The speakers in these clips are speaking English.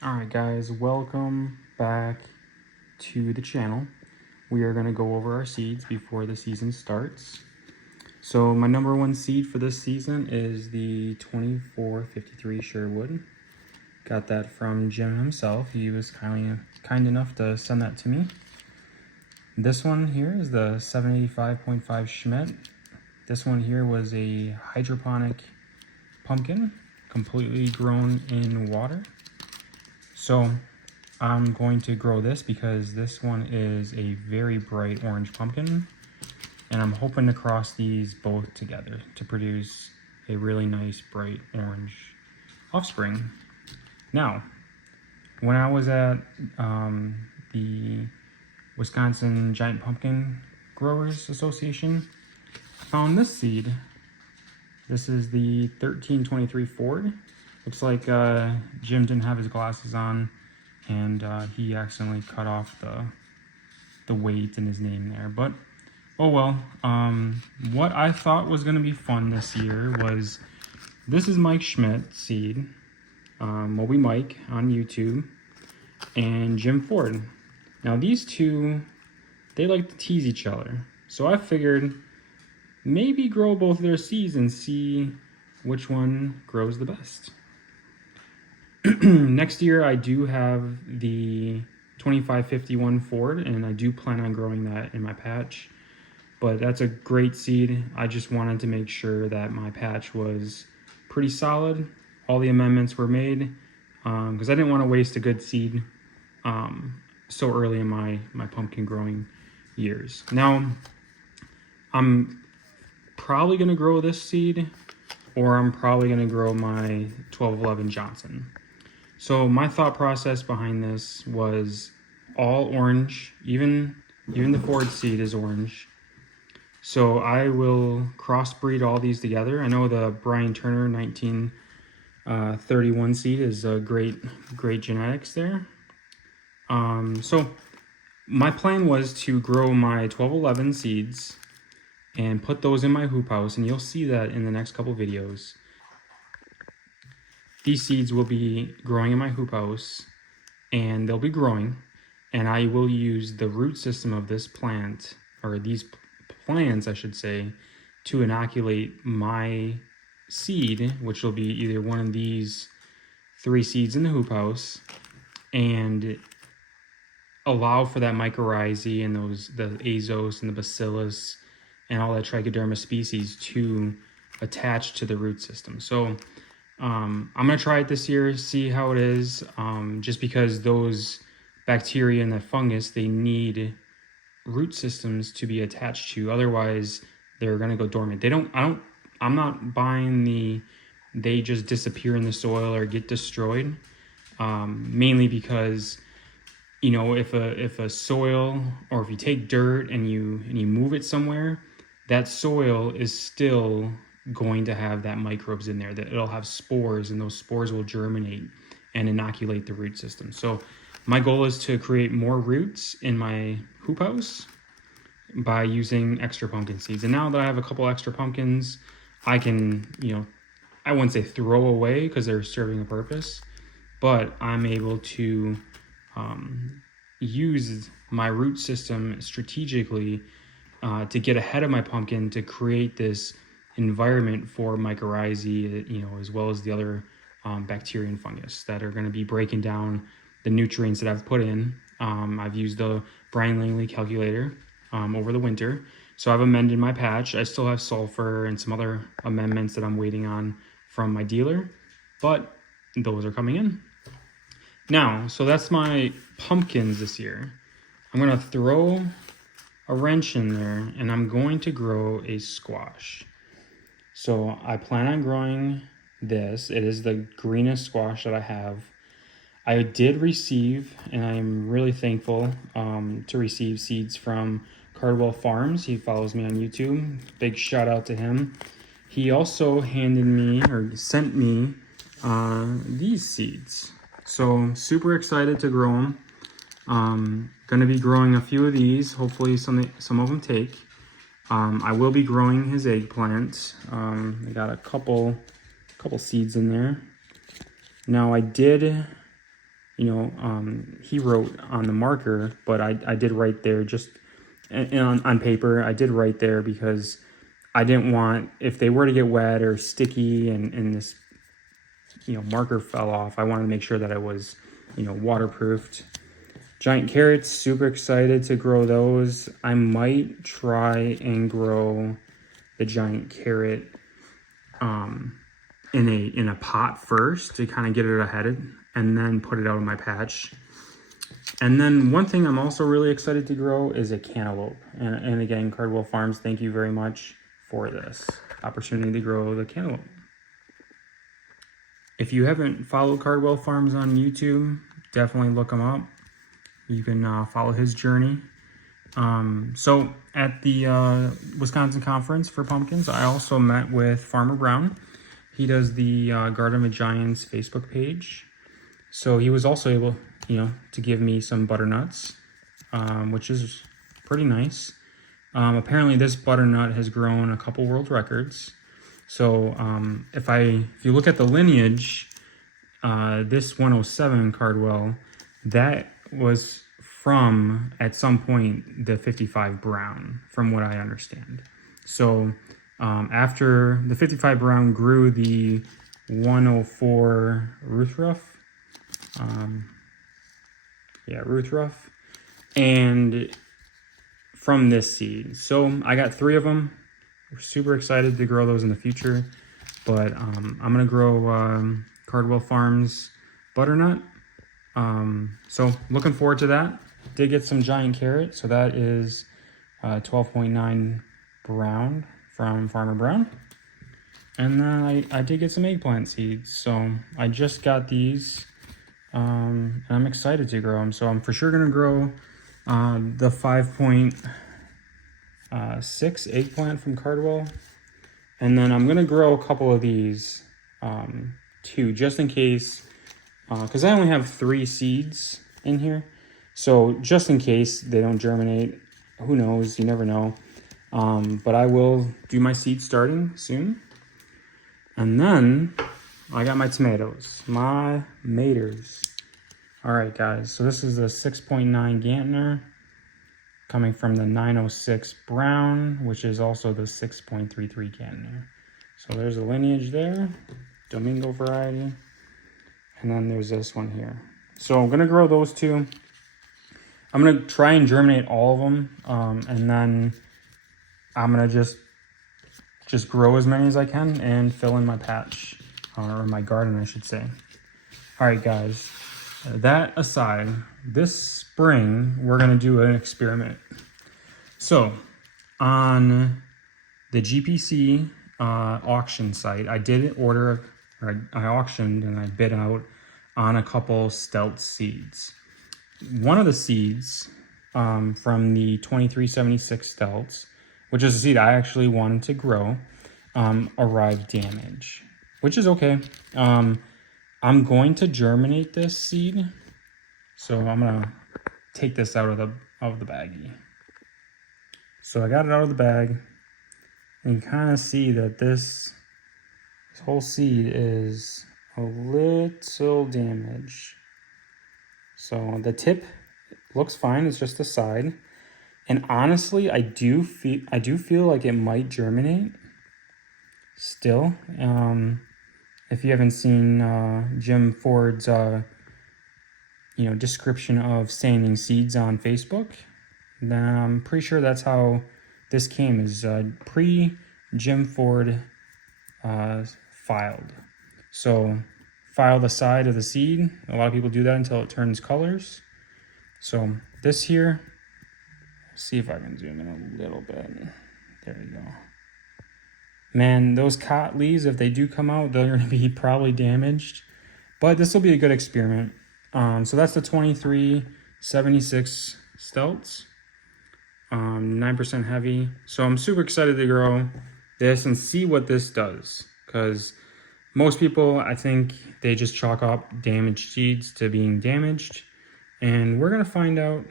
Alright guys, welcome back to the channel. We are going to go over our seeds before the season starts. So my number one seed for this season is the 2453 Sherwood. Got that from Jim himself. He was kind enough to send that to me. This one here is the 785.5 Schmidt. This one here was a hydroponic pumpkin, completely grown in water. So I'm going to grow this because this one is a very bright orange pumpkin, and I'm hoping to cross these both together to produce a really nice bright orange offspring. Now, when I was at the Wisconsin Giant Pumpkin Growers Association, I found this seed. This is the 1323 Ford. Looks like Jim didn't have his glasses on, and he accidentally cut off the weight in his name there. But oh well. What I thought was going to be fun this year was, this is Mike Schmidt seed, Moby Mike on YouTube, and Jim Ford. Now these two, they like to tease each other, so I figured maybe grow both of their seeds and see which one grows the best. Next year I do have the 2551 Ford, and I do plan on growing that in my patch. But that's a great seed. I just wanted to make sure that my patch was pretty solid. All the amendments were made because I didn't want to waste a good seed so early in my pumpkin growing years. Now, I'm probably going to grow this seed, or I'm probably going to grow my 1211 Johnson. So my thought process behind this was all orange, even the Ford seed is orange. So I will crossbreed all these together. I know the Brian Turner 1931 seed is a great genetics there. So my plan was to grow my 1211 seeds and put those in my hoop house, and you'll see that in the next couple videos. These seeds will be growing in my hoop house, and they'll be growing, and I will use the root system of this plant, or these plants I should say, to inoculate my seed, which will be either one of these 3 seeds in the hoop house, and allow for that mycorrhizae and the azos and the bacillus and all that trichoderma species to attach to the root system. So I'm gonna try it this year, see how it is, just because those bacteria and that fungus, they need root systems to be attached to, otherwise they're gonna go dormant. I'm not buying they just disappear in the soil or get destroyed, mainly because, you know, if a soil, or if you take dirt and you move it somewhere, that soil is still going to have that microbes in there, that it'll have spores, and those spores will germinate and inoculate the root system. So my goal is to create more roots in my hoop house by using extra pumpkin seeds. And now that I have a couple extra pumpkins, I can, you know, I wouldn't say throw away because they're serving a purpose, but I'm able to use my root system strategically to get ahead of my pumpkin, to create this environment for mycorrhizae, you know, as well as the other bacteria and fungus that are going to be breaking down the nutrients that I've put in. I've used the Brian Langley calculator over the winter, so I've amended my patch. I still have sulfur and some other amendments that I'm waiting on from my dealer, but those are coming in now. So that's my pumpkins this year. I'm going to throw a wrench in there, and I'm going to grow a squash. So I plan on growing this. It is the greenest squash that I have. I did receive, and I'm really thankful to receive seeds from Cardwell Farms. He follows me on YouTube. Big shout out to him. He also handed me, or sent me, these seeds. So super excited to grow them. Going to be growing a few of these. Hopefully some of them take. I will be growing his eggplant. I got a couple seeds in there. Now I did he wrote on the marker, but I did write there just on paper. I did write there because I didn't want, if they were to get wet or sticky and this, marker fell off, I wanted to make sure that it was, waterproofed. Giant carrots, super excited to grow those. I might try and grow the giant carrot in a pot first to kind of get it ahead and then put it out in my patch. And then one thing I'm also really excited to grow is a cantaloupe. And again, Cardwell Farms, thank you very much for this opportunity to grow the cantaloupe. If you haven't followed Cardwell Farms on YouTube, definitely look him up. You can follow his journey. So at the Wisconsin Conference for Pumpkins, I also met with Farmer Brown. He does the Garden of Giants Facebook page. So he was also able, to give me some butternuts, which is pretty nice. Apparently this butternut has grown a couple world records. So if you look at the lineage, this 107 Cardwell, that was from, at some point, the 55 Brown, from what I understand. So after the 55 Brown grew the 104 Ruthruff, Ruthruff, and from this seed. So I got 3 of them. We're super excited to grow those in the future, but I'm gonna grow Cardwell Farms butternut. So looking forward to that. Did get some giant carrot, so that is 12.9 Brown from Farmer Brown. And then I did get some eggplant seeds, so I just got these, and I'm excited to grow them. So I'm for sure gonna grow the 5.6 eggplant from Cardwell, and then I'm gonna grow a couple of these too, just in case, because I only have 3 seeds in here. So just in case they don't germinate, who knows, you never know. But I will do my seed starting soon. And then I got my tomatoes, my maters. All right, guys, so this is the 6.9 Gantner coming from the 906 Brown, which is also the 6.33 Gantner. So there's a lineage there, Domingo variety. And then there's this one here. So I'm gonna grow those 2. I'm gonna try and germinate all of them, and then I'm gonna just grow as many as I can and fill in my patch, or my garden, I should say. All right, guys, that aside, this spring, we're gonna do an experiment. So on the GPC auction site, I did order, or I auctioned and I bid out on a couple Stealth seeds. One of the seeds from the 2376 Stealths, which is a seed I actually wanted to grow, arrived damaged, which is okay. I'm going to germinate this seed, so I'm gonna take this out of the baggie. So I got it out of the bag, and you kind of see that this whole seed is a little damaged. So the tip looks fine, it's just the side. And honestly, I do feel like it might germinate still. If you haven't seen Jim Ford's description of sanding seeds on Facebook, then I'm pretty sure that's how this came, is pre-Jim Ford filed. So file the side of the seed. A lot of people do that until it turns colors. So this here, see if I can zoom in a little bit. There you go. Man, those cot leaves, if they do come out, they're going to be probably damaged. But this will be a good experiment. So that's the 2376 Stealths. 9% heavy. So I'm super excited to grow this and see what this does. Because most people, I think, they just chalk up damaged seeds to being damaged. And we're going to find out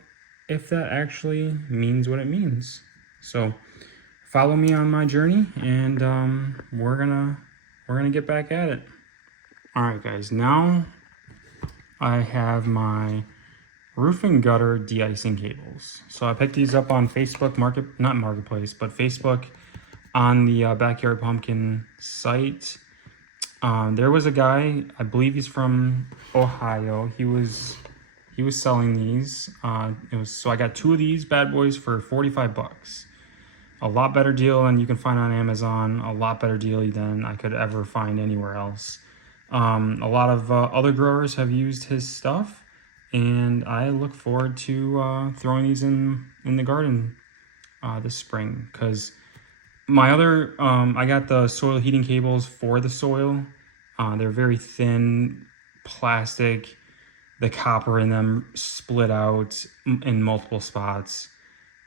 if that actually means what it means. So follow me on my journey, and we're gonna get back at it. All right, guys, now I have my roof and gutter de-icing cables. So I picked these up on Facebook not Marketplace, but Facebook on the Backyard Pumpkin site. There was a guy, I believe he's from Ohio. He was selling these. So I got 2 of these bad boys for 45 bucks. A lot better deal than you can find on Amazon. A lot better deal than I could ever find anywhere else. A lot of other growers have used his stuff, and I look forward to throwing these in the garden this spring, because my other I got the soil heating cables for the soil. They're very thin plastic. The copper in them split out in multiple spots.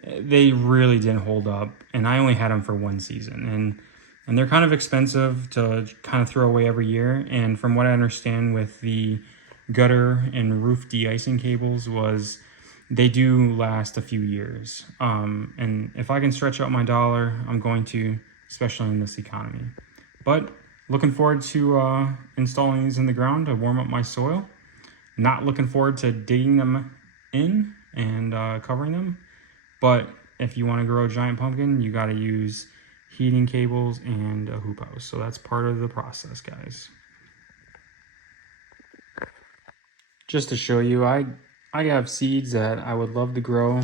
They really didn't hold up, and I only had them for 1 season, and they're kind of expensive to kind of throw away every year. And from what I understand with the gutter and roof de-icing cables, was they do last a few years. And if I can stretch out my dollar, I'm going to, especially in this economy. But looking forward to installing these in the ground to warm up my soil. Not looking forward to digging them in and covering them. But if you want to grow a giant pumpkin, you got to use heating cables and a hoop house. So that's part of the process, guys. Just to show you, I have seeds that I would love to grow,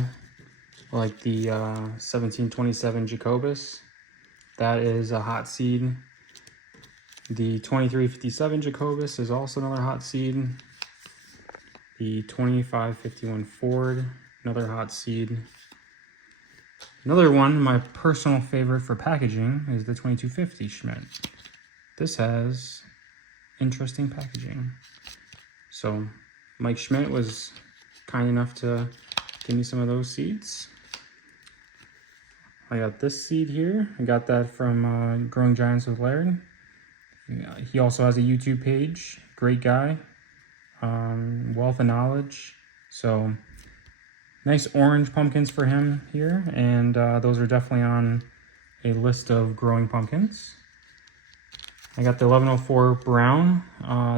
like the 1727 Jacobus. That is a hot seed. The 2357 Jacobus is also another hot seed. The 2551 Ford, another hot seed. Another one, my personal favorite for packaging, is the 2250 Schmidt. This has interesting packaging. So Mike Schmidt was kind enough to give me some of those seeds. I got this seed here. I got that from Growing Giants with Laird. He also has a YouTube page. Great guy. Wealth of knowledge. So nice orange pumpkins for him here, and those are definitely on a list of growing pumpkins. I got the 1104 brown.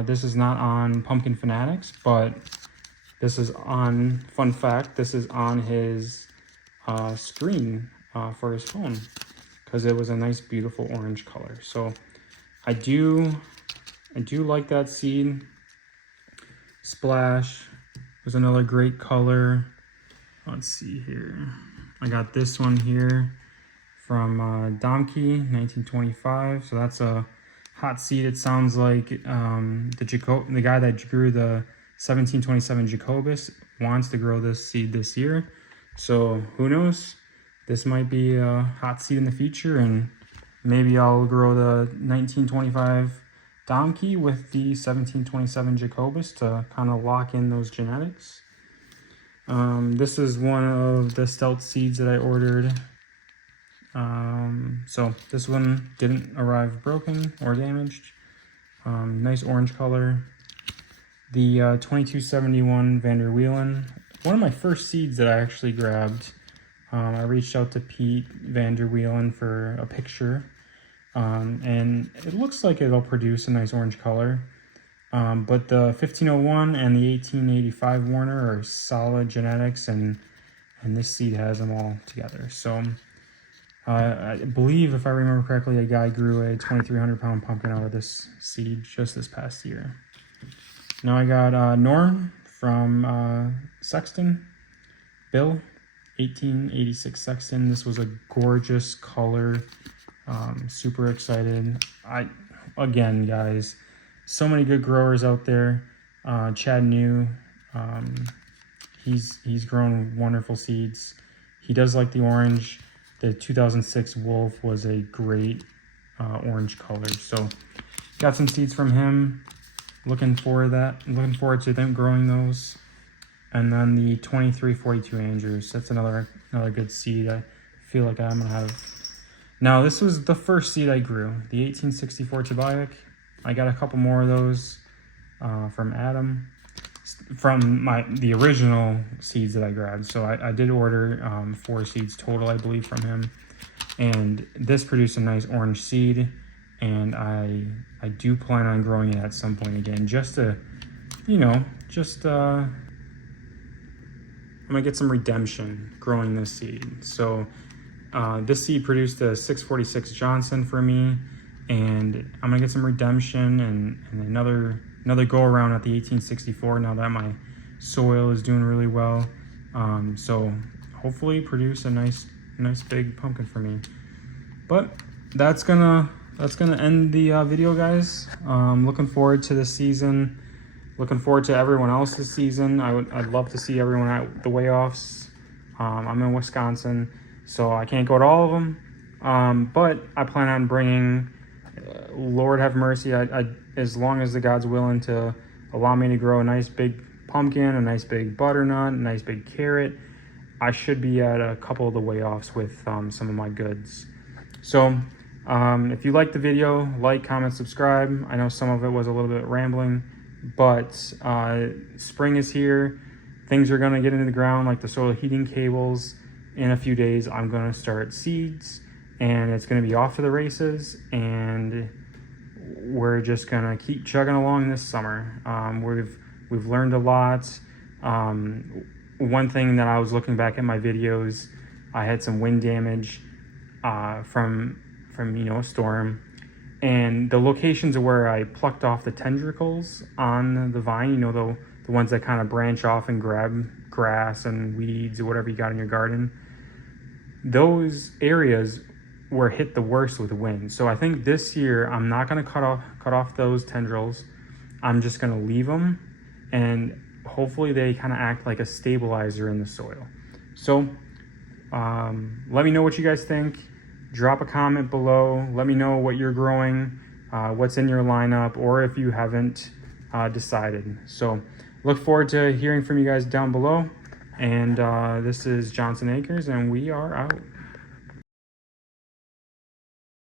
This is not on Pumpkin Fanatics, but this is on, fun fact, this is on his screen for his phone, because it was a nice beautiful orange color. So I do like that seed. Splash was another great color. Let's see here. I got this one here from Domke, 1925. So that's a hot seed. It sounds like the guy that grew the 1727 Jacobus wants to grow this seed this year. So who knows? This might be a hot seed in the future, and maybe I'll grow the 1925 Domke with the 1727 Jacobus to kind of lock in those genetics. This is one of the stealth seeds that I ordered. So this one didn't arrive broken or damaged. Nice orange color. The 2271 Vander Wielen, one of my first seeds that I actually grabbed. I reached out to Pete Vander Wielen for a picture, and it looks like it'll produce a nice orange color. But the 1501 and the 1885 Warner are solid genetics, and this seed has them all together. So I believe, if I remember correctly, a guy grew a 2,300 pound pumpkin out of this seed just this past year. Now I got Norm from Sexton, Bill, 1886 Sexton. This was a gorgeous color. Super excited. Again, guys, so many good growers out there. Chad New, he's grown wonderful seeds. He does like the orange. The 2006 Wolf was a great orange color. So got some seeds from him. Looking forward to them growing those. And then the 2342 Andrews. That's another good seed. I feel like I'm gonna have. Now this was the first seed I grew. The 1864 Tobiac. I got a couple more of those from Adam, from the original seeds that I grabbed. So I did order 4 seeds total, I believe, from him. And this produced a nice orange seed. And I do plan on growing it at some point again, just to, just I'm gonna get some redemption growing this seed. So this seed produced a 646 Johnson for me, and I'm gonna get some redemption and another go around at the 1864 now that my soil is doing really well. So hopefully produce a nice big pumpkin for me. But that's gonna end the video, guys. Looking forward to this season. Looking forward to everyone else's season. I'd love to see everyone at the weigh-offs. I'm in Wisconsin, so I can't go to all of them. But I plan on bringing, Lord have mercy, I as long as the God's willing to allow me to grow a nice big pumpkin, a nice big butternut, a nice big carrot, I should be at a couple of the weigh-offs with some of my goods. So if you liked the video, like, comment, subscribe. I know some of it was a little bit rambling, but spring is here. Things are going to get into the ground, like the soil heating cables. In a few days, I'm going to start seeds, and it's going to be off to the races, and we're just going to keep chugging along this summer. We've learned a lot. One thing that I was looking back at my videos, I had some wind damage from a storm, and the locations where I plucked off the tendrils on the vine, the ones that kind of branch off and grab grass and weeds or whatever you got in your garden, those areas were hit the worst with wind. So I think this year I'm not going to cut off those tendrils. I'm just going to leave them, and hopefully they kind of act like a stabilizer in the soil. So let me know what you guys think. Drop a comment below. Let me know what you're growing, what's in your lineup, or if you haven't decided. So look forward to hearing from you guys down below. And this is Johnson Acres, and we are out.